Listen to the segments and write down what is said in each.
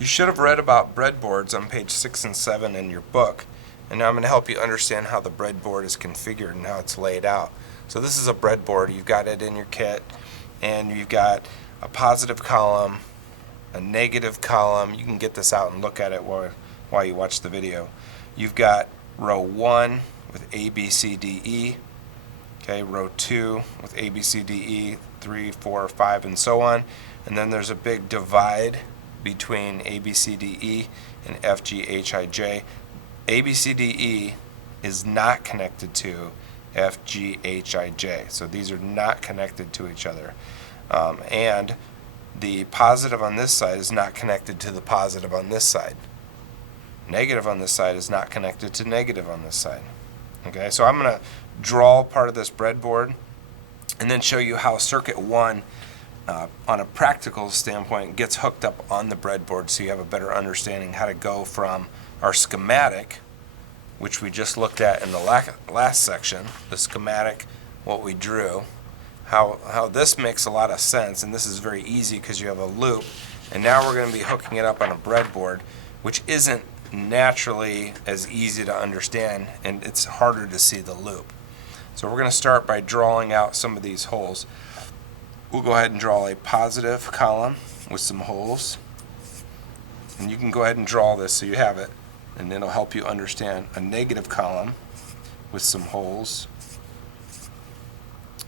You should have read about breadboards on page 6 and 7 in your book, and now I'm going to help you understand how the breadboard is configured and how it's laid out. So this is a breadboard. You've got it in your kit, and you've got a positive column, a negative column. You can get this out and look at it while you watch the video. You've got row 1 with A, B, C, D, E. Okay, row 2 with A, B, C, D, E, 3, 4, 5, and so on. And then there's a big divide between A, B, C, D, E and F, G, H, I, J. A, B, C, D, E is not connected to F, G, H, I, J. So these are not connected to each other. And the positive on this side is not connected to the positive on this side. Negative on this side is not connected to negative on this side. Okay, so I'm going to draw part of this breadboard and then show you how circuit 1 on a practical standpoint gets hooked up on the breadboard, so you have a better understanding how to go from our schematic, which we just looked at in the last section, the schematic, what we drew, how this makes a lot of sense, and this is very easy because you have a loop, and now we're going to be hooking it up on a breadboard, which isn't naturally as easy to understand, and it's harder to see the loop. So we're going to start by drawing out some of these holes. We'll go ahead and draw a positive column with some holes, and you can go ahead and draw this so you have it, and it'll help you understand a negative column with some holes,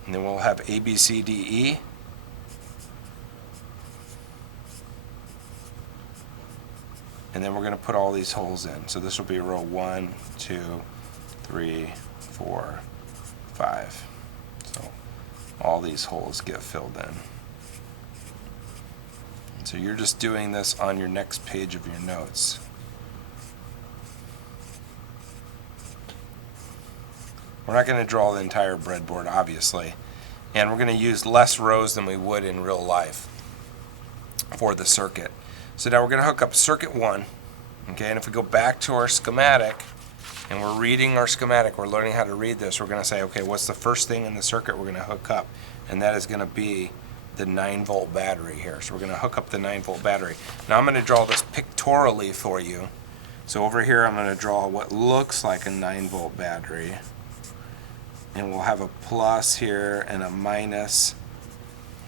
and then we'll have A, B, C, D, E, and then we're going to put all these holes in. So this will be row 1, 2, 3, 4, 5. So all these holes get filled in. So you're just doing this on your next page of your notes. We're not going to draw the entire breadboard, obviously, and we're going to use less rows than we would in real life for the circuit. So now we're going to hook up circuit 1, okay, and if we go back to our schematic, and we're reading our schematic, we're learning how to read this, we're going to say, okay, what's the first thing in the circuit we're going to hook up? And that is going to be the 9-volt battery here. So we're going to hook up the 9-volt battery. Now I'm going to draw this pictorially for you. So over here I'm going to draw what looks like a 9-volt battery. And we'll have a plus here and a minus.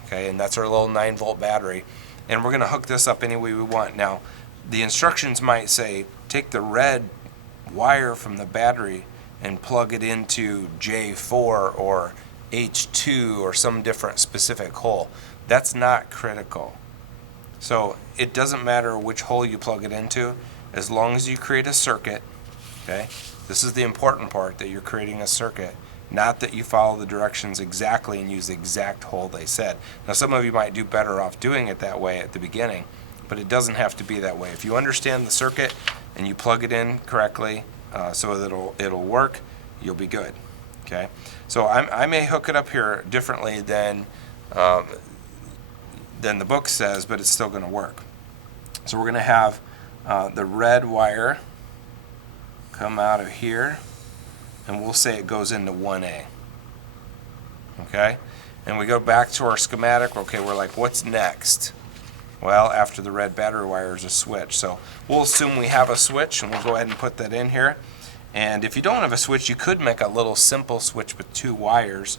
Okay, and that's our little 9-volt battery. And we're going to hook this up any way we want. Now, the instructions might say, take the red wire from the battery and plug it into J4 or H2 or some different specific hole. That's not critical. So it doesn't matter which hole you plug it into, as long as you create a circuit. Okay, this is the important part, that you're creating a circuit, not that you follow the directions exactly and use the exact hole they said. Now some of you might do better off doing it that way at the beginning, but it doesn't have to be that way. If you understand the circuit and you plug it in correctly so that it'll work, you'll be good. Okay, so I may hook it up here differently than the book says, but it's still going to work. So we're going to have the red wire come out of here, and we'll say it goes into 1A. Okay, and we go back to our schematic. Okay, we're like, what's next? Well, after the red battery wire is a switch. So we'll assume we have a switch, and we'll go ahead and put that in here. And if you don't have a switch, you could make a little simple switch with 2 wires.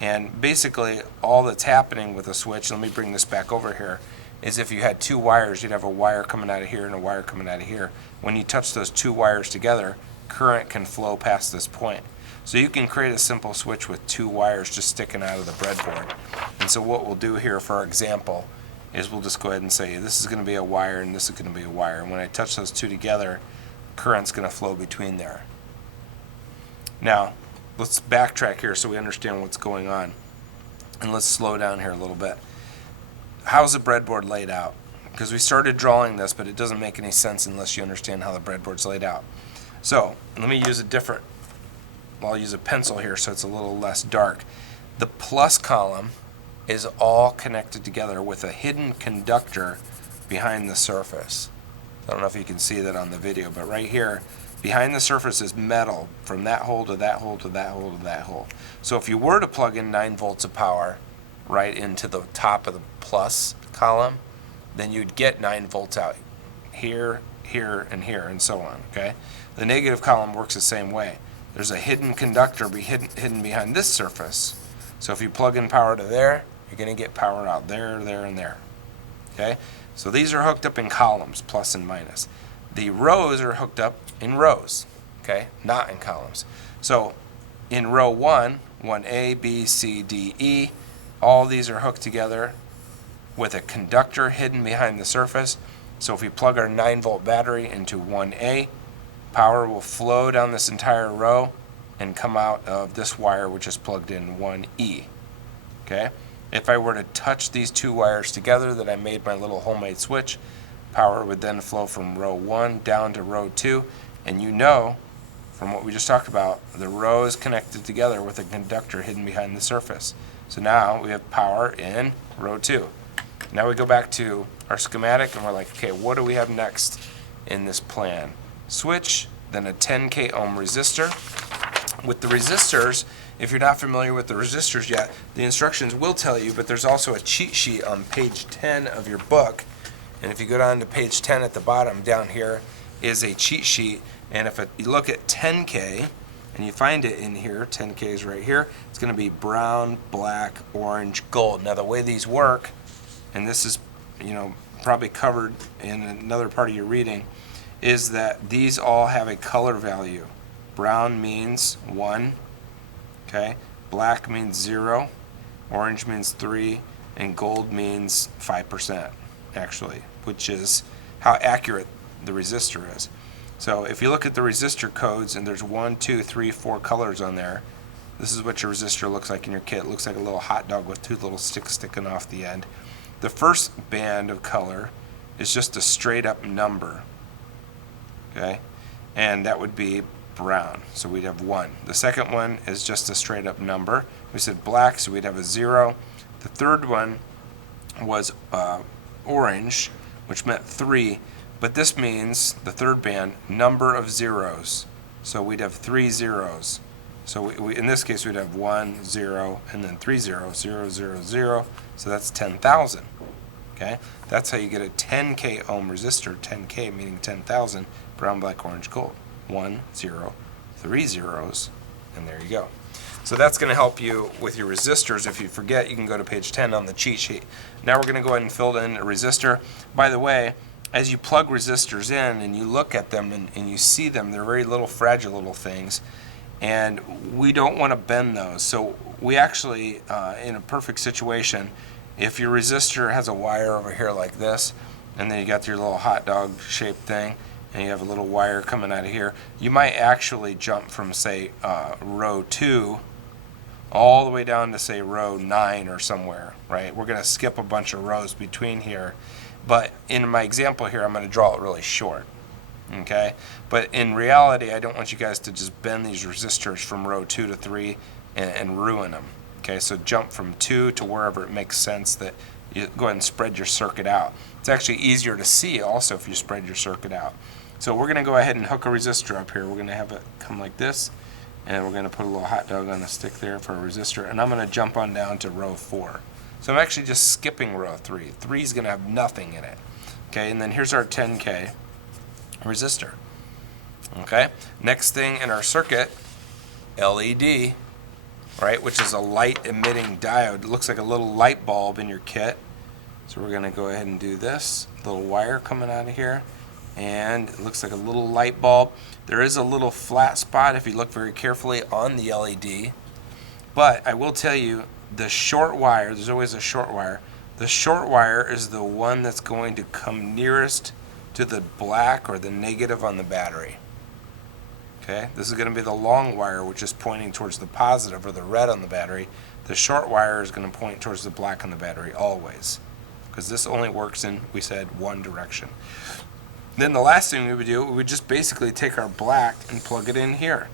And basically all that's happening with a switch, let me bring this back over here, is if you had 2 wires, you'd have a wire coming out of here and a wire coming out of here. When you touch those 2 wires together, current can flow past this point. So you can create a simple switch with 2 wires just sticking out of the breadboard. And so what we'll do here for our example is we'll just go ahead and say this is going to be a wire and this is going to be a wire. And when I touch those 2 together, current's going to flow between there. Now, let's backtrack here so we understand what's going on. And let's slow down here a little bit. How's the breadboard laid out? Because we started drawing this, but it doesn't make any sense unless you understand how the breadboard's laid out. So, let me use a different, well, I'll use a pencil here so it's a little less dark. The plus column is all connected together with a hidden conductor behind the surface. I don't know if you can see that on the video, but right here, behind the surface is metal from that hole to that hole to that hole to that hole. So if you were to plug in 9 volts of power right into the top of the plus column, then you'd get 9 volts out here, here, and here, and so on, okay? The negative column works the same way. There's a hidden conductor hidden behind this surface. So if you plug in power to there, you're going to get power out there, there, and there, okay? So these are hooked up in columns, plus and minus. The rows are hooked up in rows, okay? Not in columns. So in row 1, 1A, B, C, D, E, all these are hooked together with a conductor hidden behind the surface. So if we plug our 9-volt battery into 1A, power will flow down this entire row and come out of this wire, which is plugged in 1E. Okay? If I were to touch these two wires together that I made my little homemade switch, power would then flow from row 1 down to row 2, and you know from what we just talked about, the row is connected together with a conductor hidden behind the surface. So now we have power in row 2. Now we go back to our schematic and we're like, okay, what do we have next in this plan? Switch, then a 10K ohm resistor. With the resistors, if you're not familiar with the resistors yet, the instructions will tell you, but there's also a cheat sheet on page 10 of your book. And if you go down to page 10 at the bottom, down here is a cheat sheet. And if you look at 10K, and you find it in here, 10K is right here, it's going to be brown, black, orange, gold. Now the way these work, and this is, probably covered in another part of your reading, is that these all have a color value. Brown means 1, okay? Black means 0, orange means 3, and gold means 5%, actually, which is how accurate the resistor is. So if you look at the resistor codes, and there's 1, 2, 3, 4 colors on there, this is what your resistor looks like in your kit. It looks like a little hot dog with 2 little sticks sticking off the end. The first band of color is just a straight up number, okay? And that would be brown, so we'd have 1. The second one is just a straight up number. We said black, so we'd have a 0. The third one was orange, which meant 3. But this means, the third band, number of zeros. So we'd have 3 zeros. So we in this case, we'd have 1, 0, and then 3 zeros, 0, 0, 0. So that's 10,000. Okay? That's how you get a 10K ohm resistor, 10K meaning 10,000, brown, black, orange, gold. 1, 0, 3 zeros, and there you go. So that's going to help you with your resistors. If you forget, you can go to page 10 on the cheat sheet. Now we're going to go ahead and fill in a resistor. By the way, as you plug resistors in and you look at them and you see them, they're very little fragile little things, and we don't want to bend those. So we actually, in a perfect situation, if your resistor has a wire over here like this, and then you got your little hot dog shaped thing, and you have a little wire coming out of here, you might actually jump from, say, row 2 all the way down to, say, row 9 or somewhere, right? We're going to skip a bunch of rows between here. But in my example here, I'm going to draw it really short, okay? But in reality, I don't want you guys to just bend these resistors from row 2 to 3 and ruin them, okay? So jump from 2 to wherever it makes sense that you go ahead and spread your circuit out. It's actually easier to see also if you spread your circuit out. So we're going to go ahead and hook a resistor up here. We're going to have it come like this, and we're going to put a little hot dog on the stick there for a resistor, and I'm going to jump on down to row 4. So I'm actually just skipping row 3. 3 is going to have nothing in it. Okay, and then here's our 10K resistor. Okay, next thing in our circuit, LED, right, which is a light emitting diode. It looks like a little light bulb in your kit. So we're going to go ahead and do this. Little wire coming out of here, and it looks like a little light bulb. There is a little flat spot if you look very carefully on the LED, but I will tell you, the short wire, there's always a short wire. The short wire is the one that's going to come nearest to the black or the negative on the battery. Okay, this is going to be the long wire, which is pointing towards the positive or the red on the battery. The short wire is going to point towards the black on the battery always, because this only works in, we said, one direction. Then the last thing we would do, we would just basically take our black and plug it in here.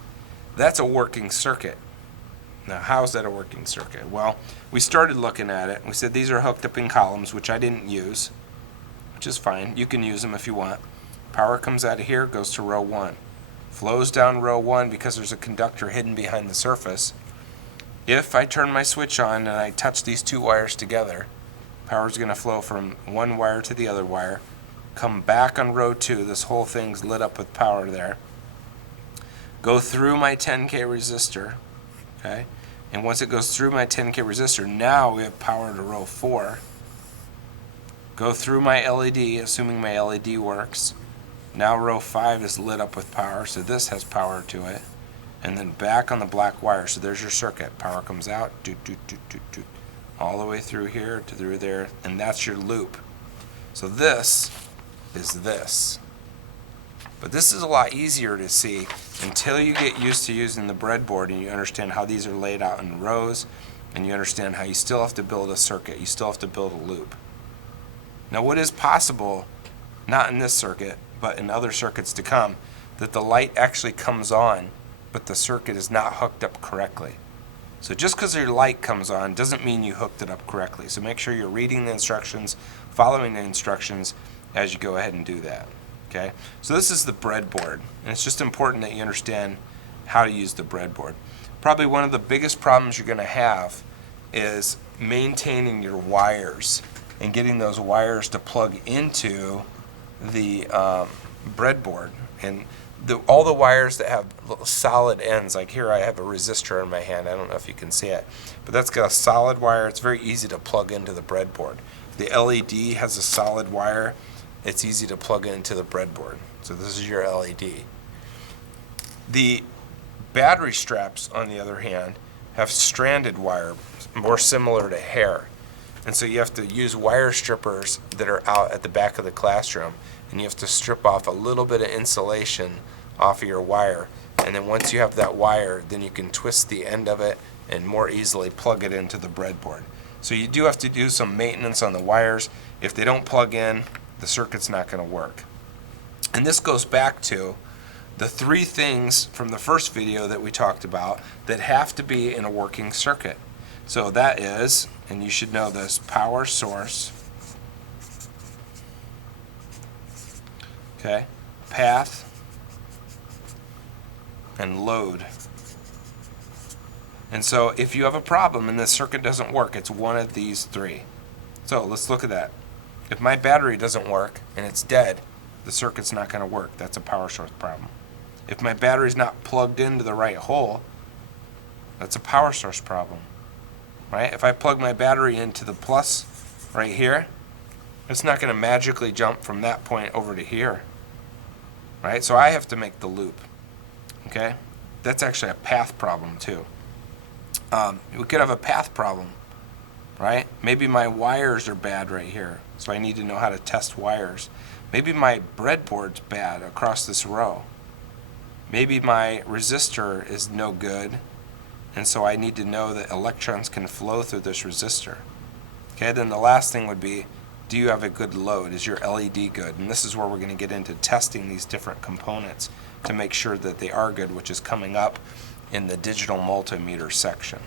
That's a working circuit. Now, how is that a working circuit? Well, we started looking at it. We said these are hooked up in columns, which I didn't use, which is fine. You can use them if you want. Power comes out of here, goes to row 1. Flows down row 1 because there's a conductor hidden behind the surface. If I turn my switch on and I touch these two wires together, power is going to flow from one wire to the other wire. come back on row 2. This whole thing's lit up with power there. Go through my 10K resistor, okay? And once it goes through my 10K resistor, now we have power to row 4. Go through my LED, assuming my LED works. Now row 5 is lit up with power, so this has power to it. And then back on the black wire, so there's your circuit. Power comes out, doot, doot, doot, doot, doot, all the way through here to through there, and that's your loop. So this is this. But this is a lot easier to see until you get used to using the breadboard and you understand how these are laid out in rows, and you understand how you still have to build a circuit, you still have to build a loop. Now what is possible, not in this circuit, but in other circuits to come, that the light actually comes on, but the circuit is not hooked up correctly. So just because your light comes on doesn't mean you hooked it up correctly. So make sure you're reading the instructions, following the instructions as you go ahead and do that. Okay? So this is the breadboard, and it's just important that you understand how to use the breadboard. Probably one of the biggest problems you're going to have is maintaining your wires and getting those wires to plug into the breadboard. And all the wires that have little solid ends, like here I have a resistor in my hand, I don't know if you can see it, but that's got a solid wire. It's very easy to plug into the breadboard. The LED has a solid wire. It's easy to plug into the breadboard. So this is your LED. The battery straps, on the other hand, have stranded wire, more similar to hair. And so you have to use wire strippers that are out at the back of the classroom, and you have to strip off a little bit of insulation off of your wire. And then once you have that wire, then you can twist the end of it and more easily plug it into the breadboard. So you do have to do some maintenance on the wires. If they don't plug in, the circuit's not going to work. And this goes back to the 3 things from the first video that we talked about that have to be in a working circuit. So that is, and you should know this, power source, okay, path, and load. And so if you have a problem and the circuit doesn't work, it's one of these 3. So let's look at that. If my battery doesn't work and it's dead, the circuit's not going to work. That's a power source problem. If my battery's not plugged into the right hole, that's a power source problem. Right? If I plug my battery into the plus right here, it's not going to magically jump from that point over to here. Right? So I have to make the loop. Okay? That's actually a path problem too. We could have a path problem. Right? Maybe my wires are bad right here, so I need to know how to test wires. Maybe my breadboard's bad across this row. Maybe my resistor is no good, and so I need to know that electrons can flow through this resistor. Okay, then the last thing would be, do you have a good load? Is your LED good? And this is where we're going to get into testing these different components to make sure that they are good, which is coming up in the digital multimeter section.